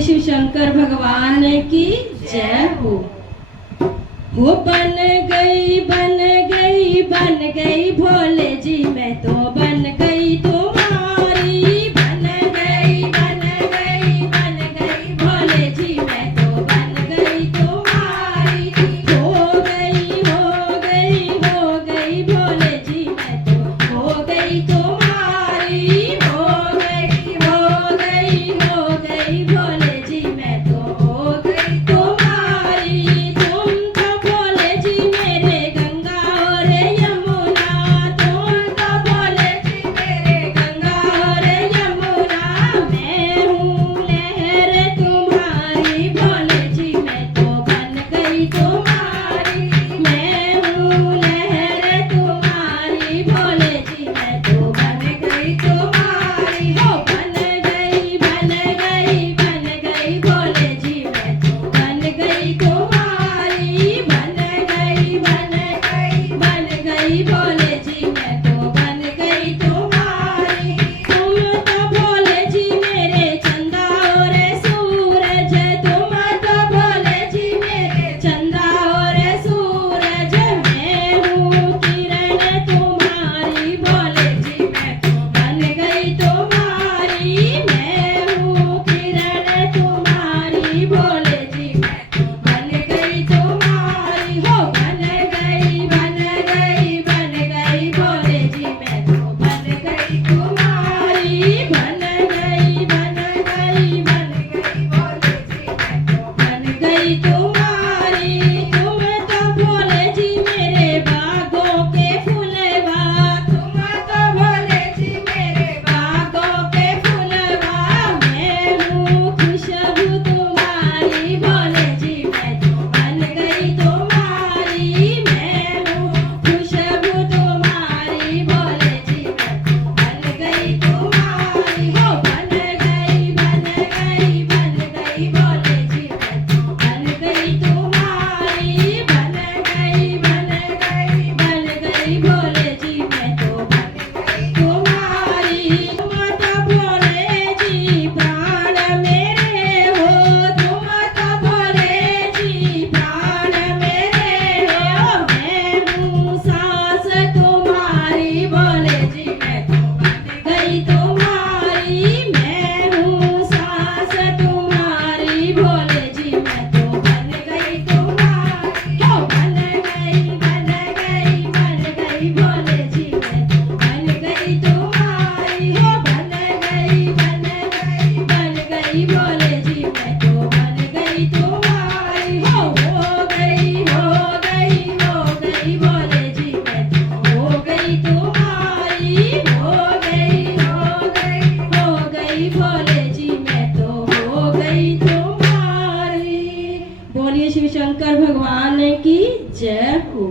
बोलिए शिव शंकर भगवान की जय हो। बन गई बन गई बन गई भोले जी मैं तो बन गई तुम्हारी। बन गई बन गई बन गई भोले जी मैं तो बन गई तुम्हारी। हो गई हो गई हो गई भोले जी मैं तो हो गई तुम्हारी। हो गई हो गई हो गई भोले जी मैं तो हो गई तुम्हारी। तुम तो भोले जी मेरे गंगा और यमुना। तुम तो भोले जी मेरे गंगा और यमुना। मैं हूँ लहर तुम्हारी भोले जी मैं तो बन गई तुम्हारी। मैं हूँ लहर तुम्हारी भोले जी मैं तो बन गई तुम्हारी। हो बन गई बन गई बन गई भोले जी मैं तो बन गई तुम्हारी। बन गई बन गई बन गई भोले जी मैं तो बन गई तुम्हारी। तुम तो भोले जी मेरे चंदा और सूरज। तुम तो भोले जी मेरे चंदा और सूरज। मैं हूँ किरण तुम्हारी भोले जी मैं तो बन गई तुम्हारी। मैं हूँ किरण तुम्हारी भोले जी मैं तो बन गई तुम्हारी। हो बन गई बन गई बन गई भोले जी मैं तो बन गई तुम्हारी। बन गई बन गई बन गई भोले जी मैं तो बन गई तुम्हारी। तुम तो भोले जी मेरे बागों के फूलवा। तुम तो भोले जी मेरे बागों के फूलवा। मैं हूँ खुशबू तुम्हारी भोले जी मैं तो बन गई तुम्हारी। मैं हूँ खुशबू तुम्हारी भोले जी मैं तो बन गई तुम्हारी। हो बन गई बन गई बन गई भोले जी मैं तो बन गई तुम्हारी। बन गई बन गई बन गई भोले जी मैं तो बन गई तुम्हारी। तुम तो भोले जी प्राण मेरे हो। तुम तो भोले जी प्राण मेरे हो। मैं हूँ सास तुम्हारी भोले जी मैं तो बन गई तुम्हारी। मैं हूँ सास तुम्हारी भोले जी मैं तो बन गई तुम्हारी। हो बन गई बन गई बन गई भोले जी मैं तो बन गई तुम्हारी। हो बन गई बन गई बन गई भोले जी मैं तो बन गई तुम्हारी। हो गई हो गई हो गई भोले जी मैं तो हो गई तुम्हारी। हो गई हो गई हो गई भोले जी मैं तो हो गई तुम्हारी। बोलिए शिव शंकर भगवान की जय हो।